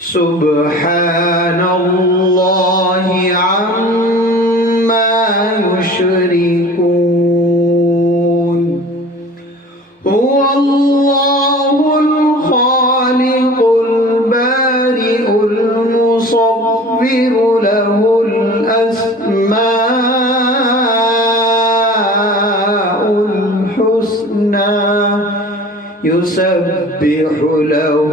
سبحان الله عما يشركون هو الله الخالق البارئ المصور له الأسماء الحسنى يسبح له